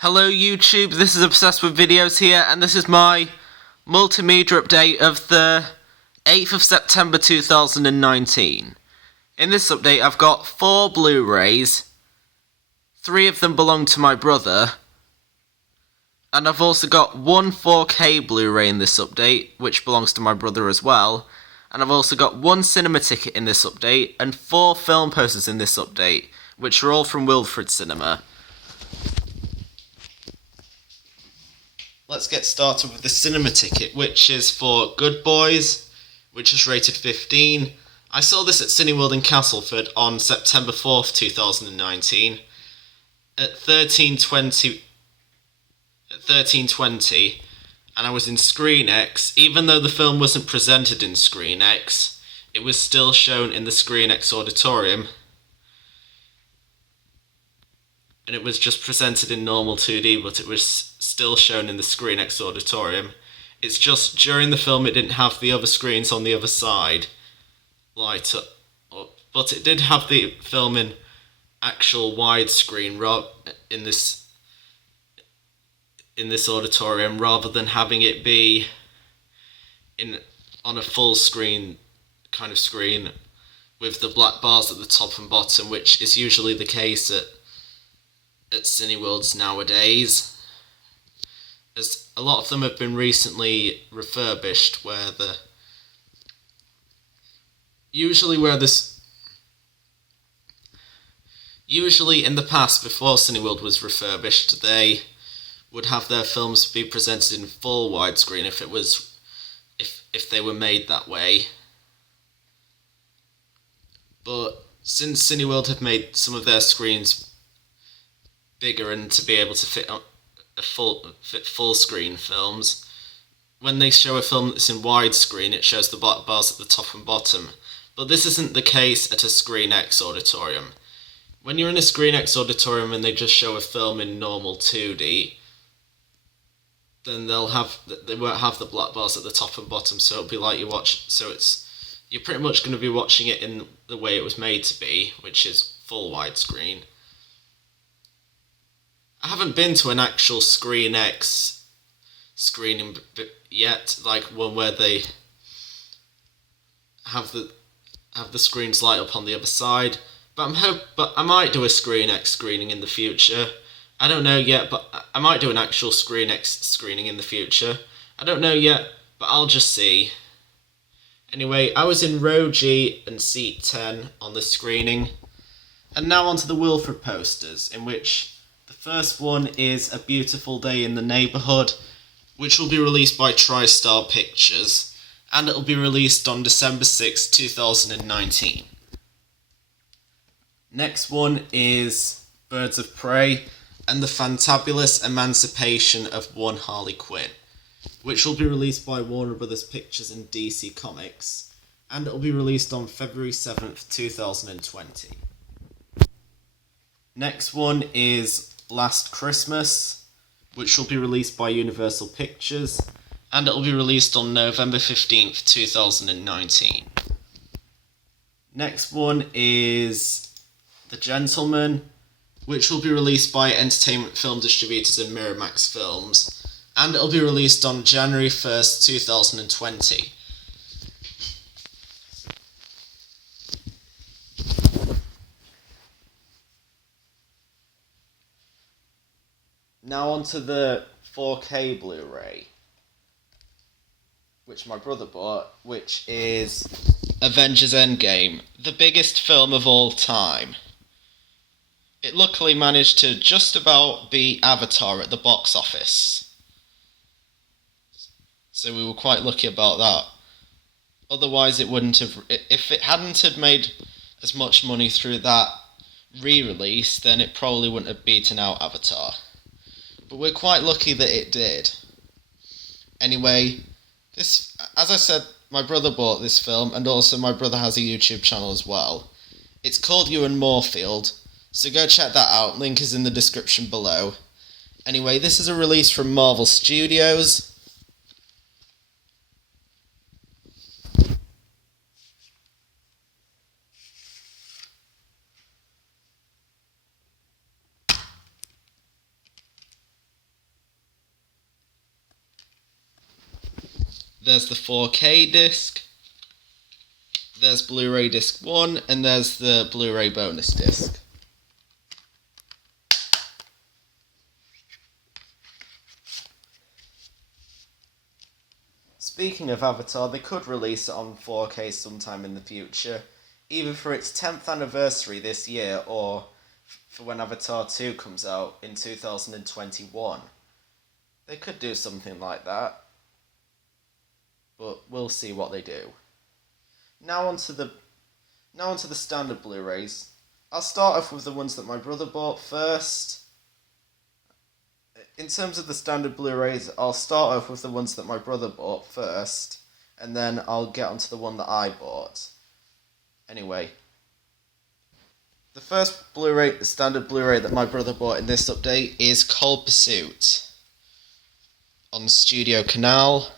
Hello YouTube, this is Obsessed with Videos here, and this is my multimedia update of the 8th of September 2019. In this update I've got 4 Blu-Rays, 3 of them belong to my brother, and I've also got 1 4K Blu-Ray in this update, which belongs to my brother as well, and I've also got 1 cinema ticket in this update, and 4 film posters in this update, which are all from Wilfrid Cinema. Let's get started with the cinema ticket, which is for Good Boys, which is rated 15. I saw this at Cineworld in Castleford on September 4th, 2019 at 13:20, and I was in Screen X. Even though the film wasn't presented in Screen X, it was still shown in the Screen X auditorium, and it was just presented in normal 2D, but it was still shown in the Screen X auditorium. It's just during the film it didn't have the other screens on the other side light up, but it did have the film in actual widescreen in this auditorium, rather than having it be on a full screen kind of screen with the black bars at the top and bottom, which is usually the case at Cineworlds nowadays, as a lot of them have been recently refurbished, usually in the past, before Cineworld was refurbished, they would have their films be presented in full widescreen if they were made that way. But since Cineworld have made some of their screens bigger and to be able to fit full screen films, when they show a film that's in widescreen, it shows the black bars at the top and bottom. But this isn't the case at a Screen X auditorium. When you're in a Screen X auditorium and they just show a film in normal 2D, then they won't have the black bars at the top and bottom, so it'll be like you're pretty much going to be watching it in the way it was made to be, which is full widescreen. I haven't been to an actual Screen X screening yet, like one where they have the screens light up on the other side. But I might do a Screen X screening in the future. I don't know yet, but I might do an actual Screen X screening in the future. I don't know yet, but I'll just see. Anyway, I was in row G and seat 10 on the screening. And now onto the Wilfrid posters, in which the first one is A Beautiful Day in the Neighbourhood, which will be released by TriStar Pictures, and it'll be released on December 6, 2019. Next one is Birds of Prey and the Fantabulous Emancipation of One Harley Quinn, which will be released by Warner Bros. Pictures and DC Comics, and it'll be released on February 7th, 2020. Next one is Last Christmas, which will be released by Universal Pictures, and it'll be released on November 15th, 2019. Next one is The Gentleman, which will be released by Entertainment Film Distributors and Miramax Films, and it'll be released on January 1st, 2020. Now onto the 4K Blu-ray, which my brother bought, which is Avengers Endgame, the biggest film of all time. It luckily managed to just about beat Avatar at the box office, so we were quite lucky about that. Otherwise it wouldn't have, if it hadn't have made as much money through that re-release, then it probably wouldn't have beaten out Avatar. But we're quite lucky that it did. Anyway, this, as I said, my brother bought this film, and also my brother has a YouTube channel as well. It's called Ewan Moorfield, so go check that out, link is in the description below. Anyway, this is a release from Marvel Studios. there's the 4K disc, there's Blu-ray disc 1, and there's the Blu-ray bonus disc. Speaking of Avatar, they could release it on 4K sometime in the future, either for its 10th anniversary this year or for when Avatar 2 comes out in 2021. They could do something like that, but we'll see what they do. Now onto the standard Blu-rays. I'll start off with the ones that my brother bought first. In terms of the standard Blu-rays, I'll start off with the ones that my brother bought first, and then I'll get onto the one that I bought. Anyway, the first Blu-ray, the standard Blu-ray that my brother bought in this update is Cold Pursuit on Studio Canal.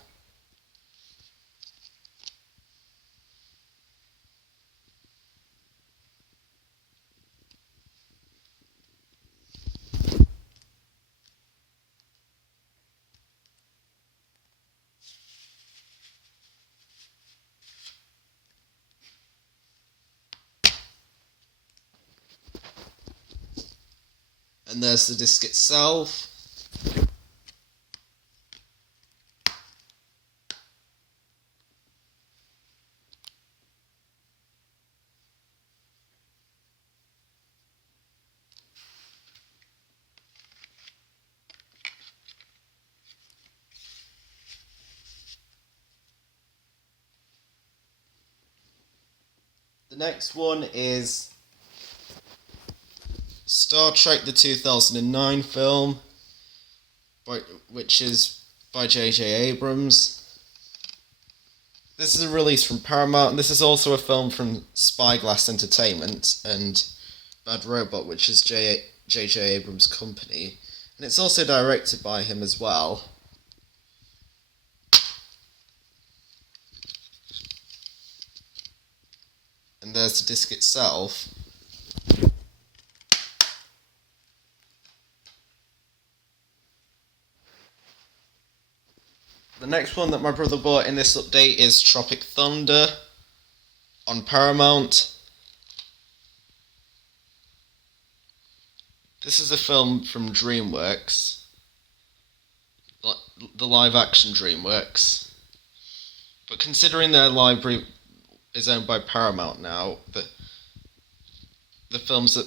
And there's the disc itself. The next one is Star Trek the 2009 film, which is by J.J. Abrams. This is a release from Paramount, and this is also a film from Spyglass Entertainment and Bad Robot, which is J.J. Abrams' company. And it's also directed by him as well. And there's the disc itself. The next one that my brother bought in this update is Tropic Thunder on Paramount. This is a film from DreamWorks, the live-action DreamWorks. But considering their library is owned by Paramount now, the films that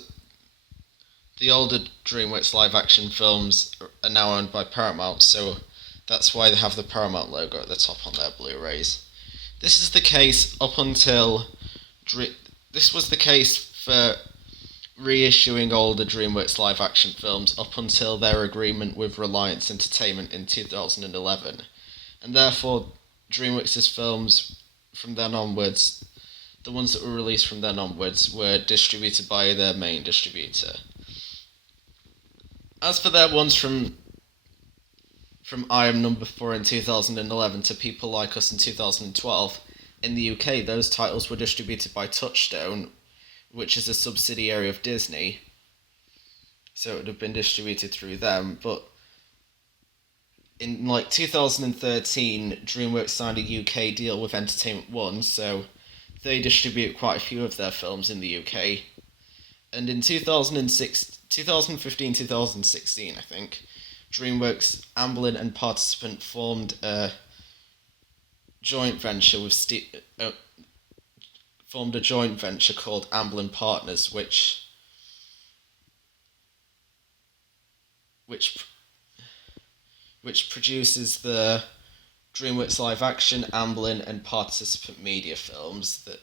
the older DreamWorks live-action films are now owned by Paramount, so that's why they have the Paramount logo at the top on their Blu-rays. This is the case up until this was the case for reissuing older DreamWorks live-action films up until their agreement with Reliance Entertainment in 2011, and therefore DreamWorks' films from then onwards, the ones that were released from then onwards, were distributed by their main distributor. As for their ones from I Am Number 4 in 2011 to People Like Us in 2012, in the UK those titles were distributed by Touchstone, which is a subsidiary of Disney, so it would have been distributed through them. But in 2013, DreamWorks signed a UK deal with Entertainment One, so they distribute quite a few of their films in the UK. And in 2015-2016, I think, DreamWorks, Amblin and Participant formed a joint venture called Amblin Partners, which produces the DreamWorks live action, Amblin and Participant Media films that,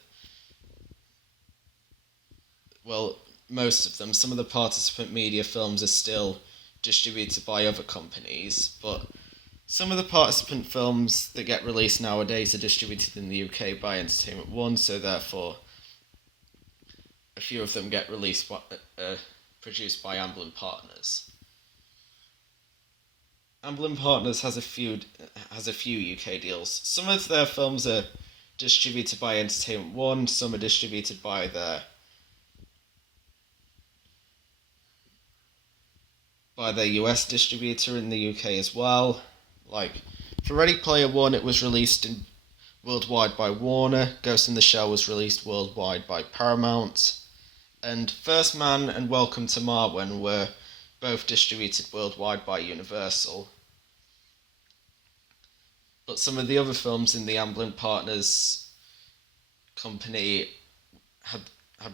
well, most of them. Some of the Participant Media films are still distributed by other companies, but some of the Participant films that get released nowadays are distributed in the UK by Entertainment One, so therefore a few of them get produced by Amblin Partners. Amblin Partners has a few UK deals. Some of their films are distributed by Entertainment One, some are distributed by their US distributor in the UK as well. Like, For Ready Player One, it was released worldwide by Warner. Ghost in the Shell was released worldwide by Paramount. And First Man and Welcome to Marwen were both distributed worldwide by Universal. But some of the other films in the Amblin Partners company had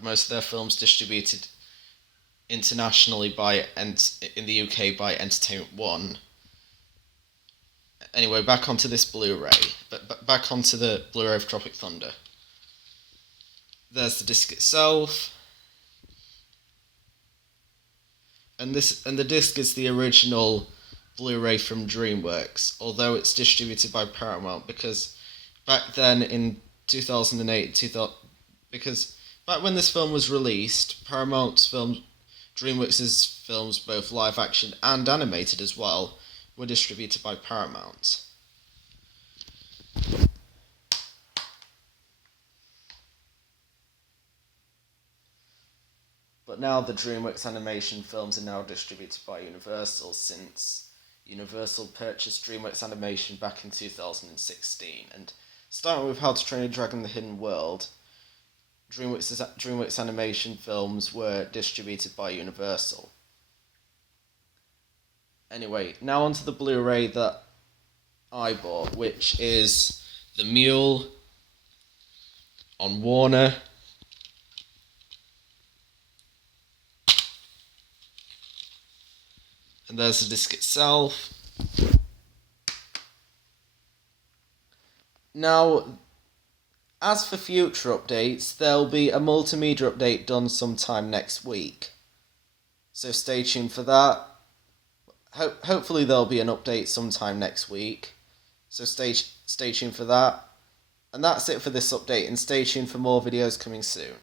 most of their films distributed internationally in the UK by Entertainment One. Anyway, back onto this Blu-ray. But back onto the Blu-ray of Tropic Thunder. There's the disc itself. And the disc is the original Blu-ray from DreamWorks, although it's distributed by Paramount, because back then in 2008, because back when this film was released, Paramount's films, DreamWorks' films, both live action and animated as well, were distributed by Paramount. But now the DreamWorks animation films are now distributed by Universal, since Universal purchased DreamWorks Animation back in 2016. And starting with How to Train Your Dragon: The Hidden World, DreamWorks Animation films were distributed by Universal. Anyway, now onto the Blu-ray that I bought, which is The Mule on Warner. And there's the disc itself. Now, as for future updates, there'll be a multimedia update done sometime next week. So stay tuned for that. Hopefully there'll be an update sometime next week. So stay tuned for that. And that's it for this update, and stay tuned for more videos coming soon.